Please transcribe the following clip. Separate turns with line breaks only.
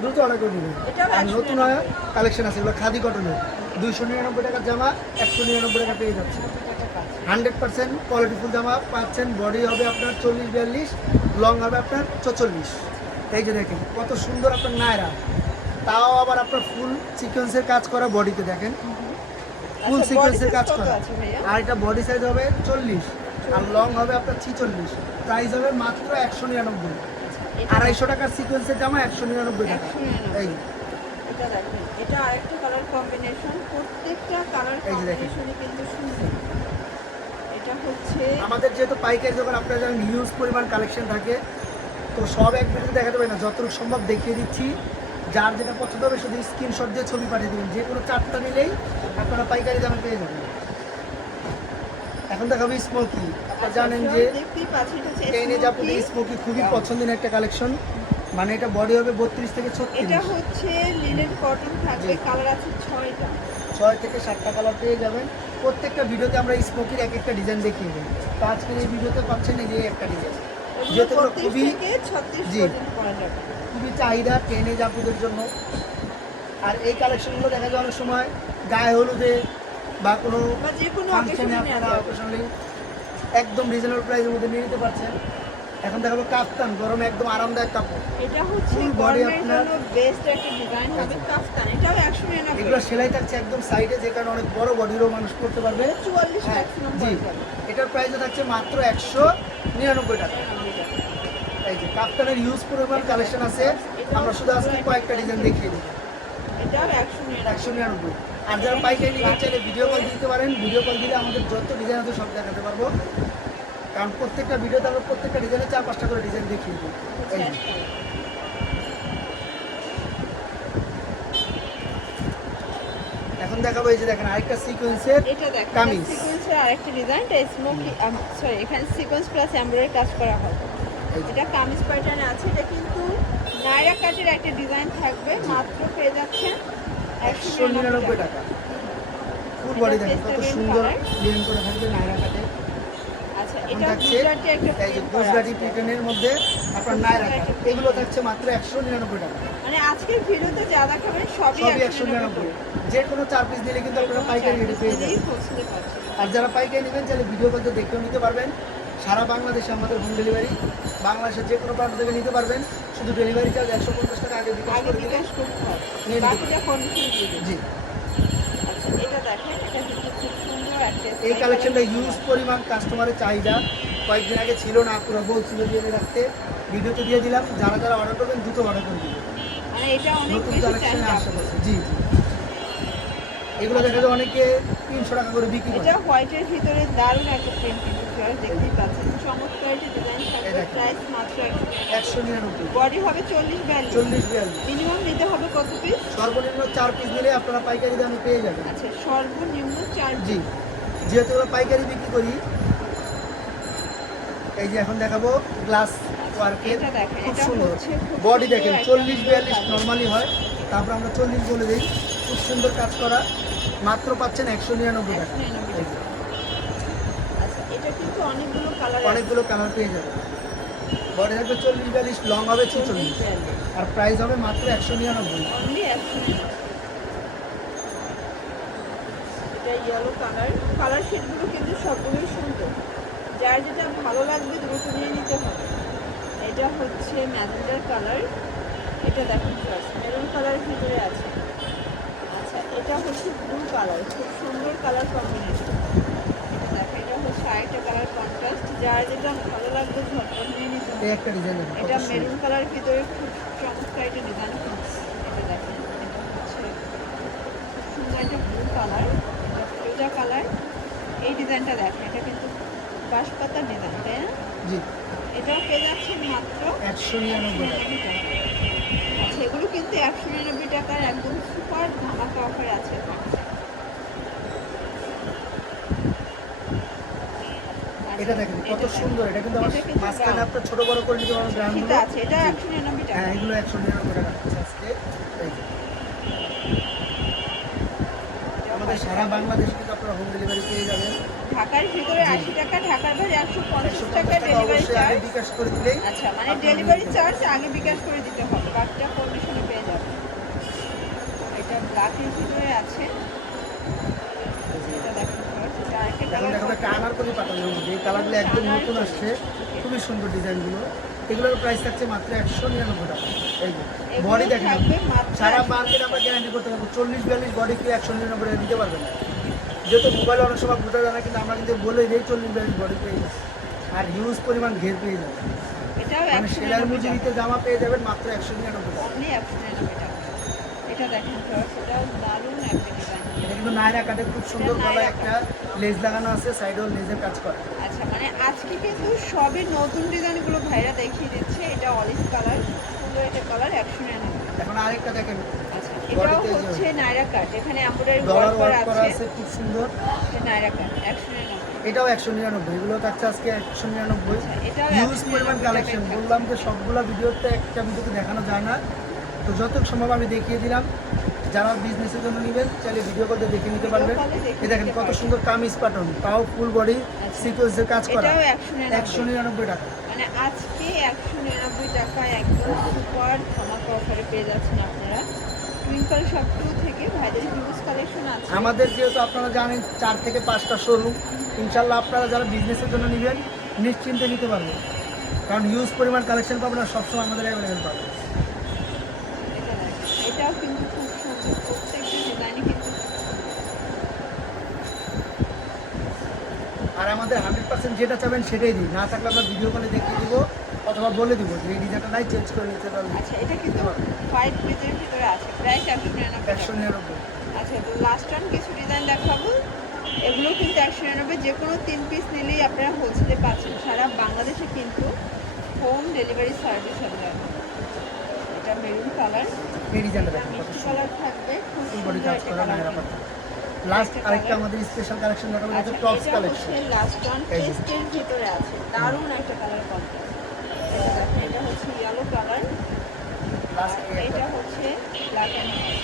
দ্রুত অর্ডার করে নেবেন আর নতুন কালেকশন আছে এগুলো খাদি কটনের দুইশো নিরানব্বই টাকার জামা একশো নিরানব্বই টাকা পেয়ে যাচ্ছে। হান্ড্রেড পার্সেন্ট কোয়ালিটিফুল জামা পাচ্ছেন বডি হবে আপনার চল্লিশ বিয়াল্লিশ লং হবে আপনার চচল্লিশ। এই যে দেখেন কত সুন্দর আপনার নায়রা। তাও আবার আপনার ফুল সিকোয়েন্সের কাজ করা বডিতে দেখেন। ফুল
আচ্ছা,
সিকোয়েন্সের কাজ করা। আর এটা বডি সাইজ হবে চল্লিশ আর লং হবে আপনার ছিচল্লিশ। প্রাইস হবে মাত্র একশো নিরানব্বই। আড়াইশো টাকার সিকোয়েন্সের জামা একশো নিরানব্বই টাকা। এই।
এটা দেখেন এটা আরেকটা কালার কম্বিনেশন প্রত্যেকটা কালার কম্বিনেশনই কিন্তু সুন্দর। এটা হচ্ছে
আমাদের যেহেতু পাইকারি দোকান আপনারা জানেন হিউজ পরিমাণ কালেকশন থাকে তো সব এক ভিডিওতে দেখাতে পারি না। যতটুকু সম্ভব দেখিয়ে দিচ্ছি। যার যেটা পছন্দ হবে শুধু স্ক্রিনশট দিয়ে ছবি পাঠিয়ে দেবেন। যে কোনো চারটা নিলেই আপনারা পাইকারি দামে পেয়ে যাবেন। এখন দেখাবো স্মোকি আপনারা জানেন যে টেনে জাপুদের স্মোকি খুবই পছন্দের একটা কালেকশন মানে এটা বডি হবে বত্রিশ থেকে
এটা হচ্ছে লিনেন কটন থাকবে কালার আছে ছয়টা।
ছয় থেকে সাতটা কালার পেয়ে যাবেন। প্রত্যেকটা ভিডিওতে আমরা স্মোকির এক একটা ডিজাইন দেখিয়ে দিই তো আজকের এই ভিডিওতে পাচ্ছেন এই যে একটা ডিজাইন যেহেতু খুবই-
36
জি। খুবই চাহিদা টেনে জাপুদের জন্য। আর এই কালেকশনগুলো দেখা যায় অনেক সময় গায়ে হলুদে বা কোনো ফাংশনে আপনারা অকেশনালি একদম রিজনেবল প্রাইসের মধ্যে নিয়ে নিতে পারছেন। এখন দেখাবো কাফতান গরম একদম আরামদায়ক কাপড়।
এটা হচ্ছে গরমের
আপনার-
বেস্ট একটা ডিজাইন হবে কাফতান। এটাও 199
এগুলো সেলাই থাকছে একদম সাইডে যে কারণে অনেক বড় বডিরও মানুষ করতে পারবে।
44
হ্যাঁ,
ম্যাক্সিমাম
জি। এটার প্রাইসও থাকছে মাত্র একশো নিরানব্বই টাকা। এই যে কাপ্তানের ইউজ পরিমাণ কালেকশন আছে। আমরা শুধু আজকে কয়েকটা ডিজাইন দেখিয়ে দিই।
এটাও 199
একশো নিরানব্বই। আর যারা পাইকারি নিতে চাইলে ভিডিও কল দিতে পারেন ভিডিও কল দিলে আমাদের যত ডিজাইন আছে সব দেখাতে পারব। কারণ প্রত্যেকটা ভিডিওতে আমরা প্রত্যেকটা ডিজাইনে চার পাঁচটা করে ডিজাইন দেখিয়ে দিই। এখন দেখাবো এই যে দেখেন আরেকটা সিকোয়েন্সের
এটা দেখেন
কামিজ।
সিকোয়েন্সের আরেকটা ডিজাইন এটা স্মোকি সরি এখানে সিকোয়েন্স প্লাস এমব্রয়ডারি কাজ করা হবে। এটা কামিজ প্যাটার্নে আছে এটা কিন্তু নাইরা কাটের একটা ডিজাইন থাকবে মাত্র পেয়ে যাচ্ছেন
একশো নিরানব্বই টাকা। ফুল বডি দেখেন কত সুন্দর
কালার।
করে থাকবে নায়রা কাটে।
আচ্ছা গুজরাটি।
প্যাটার্নের মধ্যে আপনার নায়রা এগুলো থাকছে মাত্র একশো নিরানব্বই টাকা।
মানে আজকের ভিডিওতে যা দেখাবেন সবই
সবই একশো নিরানব্বই। যে কোনো চার পিস দিলে কিন্তু আপনারা পাইকারি রেটে পেয়ে যাবেন। আর যারা পাইকারি নেবেন তাহলে ভিডিও কলতে দেখেও নিতে পারবেন। সারা বাংলাদেশে আমাদের হোম ডেলিভারি বাংলাদেশের যে কোনো প্রান্ত থেকে নিতে পারবেন। শুধু ডেলিভারি চার্জ একশো পঞ্চাশ টাকা আগে বিকাশ করে দিলে জি।
আচ্ছা
এই কালেকশনটা ইউজ পরিমাণ কাস্টমারের চাহিদা। কয়েকদিন আগে ছিল না পুরো বলছিল দিয়ে রাখতে। ভিডিওতে দিয়ে দিলাম যারা যারা অর্ডার করবেন দ্রুত অর্ডার করে দিবেন।
মানে এটা অনেক
নতুন
চাহিদা।
আশেপাশে জি জি। এগুলো দেখা যায় অনেকে তিনশো টাকা করে বিক্রি করে।
এটা হোয়াইটের ভিতরে দারুণ একটা প্রিন্ট কিন্তু দেখতেই পাচ্ছেন। চমৎকার একটা ডিজাইন থাকবে প্রাইস মাত্র
একশো নিরানব্বই।
বডি হবে চল্লিশ বিয়াল্লিশ।
চল্লিশ বিয়াল্লিশ।
মিনিমাম নিতে হবে কত পিস
সর্বনিম্ন চার পিস নিলে আপনারা পাইকারি দামে পেয়ে যাবেন।
আচ্ছা সর্বনিম্ন চার
জি। যেহেতু আমরা পাইকারি বিক্রি করি এই যে এখন দেখাবো গ্লাস ওয়ার্কের
দেখেন
খুব সুন্দর। বডি দেখেন চল্লিশ বিয়াল্লিশ। নর্মালি হয়। তারপর আমরা চল্লিশ বলে দিই। খুব সুন্দর কাজ করা। মাত্র পাচ্ছেন একশো নিরানব্বই টাকা
199
এই যে,
আচ্ছা এটা কিন্তু অনেকগুলো কালার
অনেকগুলো কালার পেয়ে যাবে। বডি থাকবে চল্লিশ বিয়াল্লিশ লং হবে ছিচল্লিশ। আর প্রাইস হবে মাত্র একশো নিরানব্বই।
এটা ইয়েলো কালার কালার শেডগুলো কিন্তু সবগুলোই সুন্দর। যার যেটা ভালো লাগবে দ্রুত নিয়ে নিতে হবে। এটা হচ্ছে ম্যাজেন্ডার কালার এটা দেখুন ফার্স্ট মেরুন কালার ভিতরে আছে। আচ্ছা এটা হচ্ছে ব্লু কালার খুব সুন্দর কালার কম্বিনেশন এটা দেখো এটা হচ্ছে আরেকটা কালার কন্ট্রাস্ট যার যেটা ভালো লাগবে ঝটপট নিয়ে নিতে হবে।
একটা ডিজাইন
এটা মেরুন কালার ভিতরে খুব চমৎকার একটা ডিজাইন এটা দেখেন এটা হচ্ছে খুব সুন্দর একটা ব্লু কালার এটা ফিরোজা কালার এই ডিজাইনটা দেখেন এটা কিন্তু বাঁশপাতার ডিজাইন তাই না?
জি।
এটাও পেয়ে যাচ্ছে মাত্র
একশো নিরানব্বই টাকা।
199 টাকা। আচ্ছা এগুলো কিন্তু একশো নিরানব্বই টাকার একদম সুপার ধামাকা অফার আছে।
এটা দেখেন কত সুন্দর এটা কিন্তু
এটা
মাঝখানে। আপনার ছোট বড় করে নিতে পারবেন ব্র্যান্ডগুলো
আছে এটা একশো নিরানব্বই টাকা।
হ্যাঁ এগুলো একশো নিরানব্বই টাকা আছে আজকে। আমাদের সারা বাংলাদেশ কিন্তু আপনারা হোম ডেলিভারি পেয়ে যাবেন।
ঢাকার ভিতরে আশি টাকা ঢাকার বাইরে একশো পঞ্চাশ
একশো
টাকা ডেলিভারি চার্জ
বিকাশ করে দিলেই
আচ্ছা মানে ডেলিভারি চার্জ আগে বিকাশ করে দিতে হবে বাকিটা কন্ডিশনে পেয়ে যাবেন। কাটির ভিতরে আছে এটা দেখেন first, এটা আরেকটা
এখন
colour
দেখাবো একটা আনারকলি পাতানোর মধ্যে। এই কালারগুলো একদম নতুন আসছে। খুবই সুন্দর ডিজাইনগুলো এগুলোর প্রাইস থাকছে মাত্র একশো নিরানব্বই টাকা। এই বডি দেখেন। সারা মার্কেট আমরা গ্যারান্টি করতে পারব চল্লিশ বিয়াল্লিশ বডি কি একশো নিরানব্বই টাকা দিতে পারবেন না। যেহেতু মোবাইলে অনেক সময় বোঝা যায় না কিন্তু আমরা কিন্তু বলে দিই চল্লিশ বিয়াল্লিশ বডি পেয়ে যাবে আর হিউজ পরিমাণ ঘের পেয়ে যাবে মানে সেলার মজুরিতে জামা পেয়ে যাবেন মাত্র একশো নিরানব্বই টাকা।
এটা দেখেন এটাও দারুণ একটা
এটা কিন্তু নায়রা কাটে খুব সুন্দর
এটা
একটা লেজ লাগানো আছে সাইডেও লেজের কাজ করে।
আচ্ছা মানে আজকে কিন্তু সবই নতুন ডিজাইনগুলো ভাইরা দেখিয়ে দিচ্ছে। এটা অলিভ কালার সুন্দর একটা কালার একশো নিরানব্বই।
এখন আরেকটা দেখেন।
আচ্ছা এটাও হচ্ছে নাইরা কাট এখানে এমব্রয়ডারি ওয়ার্ক করা আছে।
খুব সুন্দর।
এটা নাইরা কাট
এটাও একশো নিরানব্বই এগুলো থাকছে আজকে একশো নিরানব্বই।
আচ্ছা,
হিউজ পরিমাণ কালেকশন বললাম যে সবগুলো ভিডিওতে একটা ভিডিওতে দেখানো যায় না। তো যত সম্ভব আমি দেখিয়ে দিলাম। যারা বিজনেসের জন্য নেবেন চাইলে ভিডিও কলে দেখে নিতে পারবেন। এই দেখেন কত। সুন্দর কামিজ পাটন তাও ফুল বডি। সিকোয়েন্সের কাজ করা।
এটাও একশো নিরানব্বই।
টাকা।
মানে আজকে একশো নিরানব্বই টাকায় একদম সুপার ধামাকা অফারে পেয়ে যাচ্ছেন আপনারা। টুইঙ্কল শপ টু থেকে ভাইদের হিউজ কালেকশন আছে।
আমাদের যেহেতু আপনারা জানেন চার থেকে পাঁচটা শোরুম ইনশাল্লাহ আপনারা যারা বিজনেসের জন্য নেবেন নিশ্চিন্তে নিতে পারবেন। কারণ হিউজ পরিমাণ কালেকশন পাবেন আর সবসময় আমাদের অ্যাভেলেবেল পাবেন।
এটা এটাও কিন্তু
আর আমাদের হান্ড্রেড পার্সেন্ট যেটা চাবেন সেটাই দিই না থাকলে আমরা ভিডিও কলে দেখিয়ে দিব অথবা বলে দিব যে এই ডিজাইনটা নাই চেঞ্জ করে নিতে পারবেন
আচ্ছা এটা কিন্তু হোয়াইট পেজের ভিতরে আছে প্রাইস একশো নিরানব্বই।
একশো নিরানব্বই।
আচ্ছা তো লাস্ট টাইম কিছু ডিজাইন দেখাবো। এগুলো কিন্তু একশো নিরানব্বই যে কোনো তিন পিস নিলেই আপনারা হোলসেলে পাচ্ছেন সারা বাংলাদেশে কিন্তু হোম ডেলিভারি সার্ভিস হবে। এটা মেরুন কালার মিষ্টি কালার থাকবে। খুব সুন্দর একটা
লাস্ট আরেকটা আমাদের স্পেশাল
লাস্ট ওয়ান পেস্টের ভিতরে আছে। দারুণ একটা কালার কন্ট্রাস্ট এটা এটা হচ্ছে ইয়েলো কালার এটা হচ্ছে ব্ল্যাক এন্ড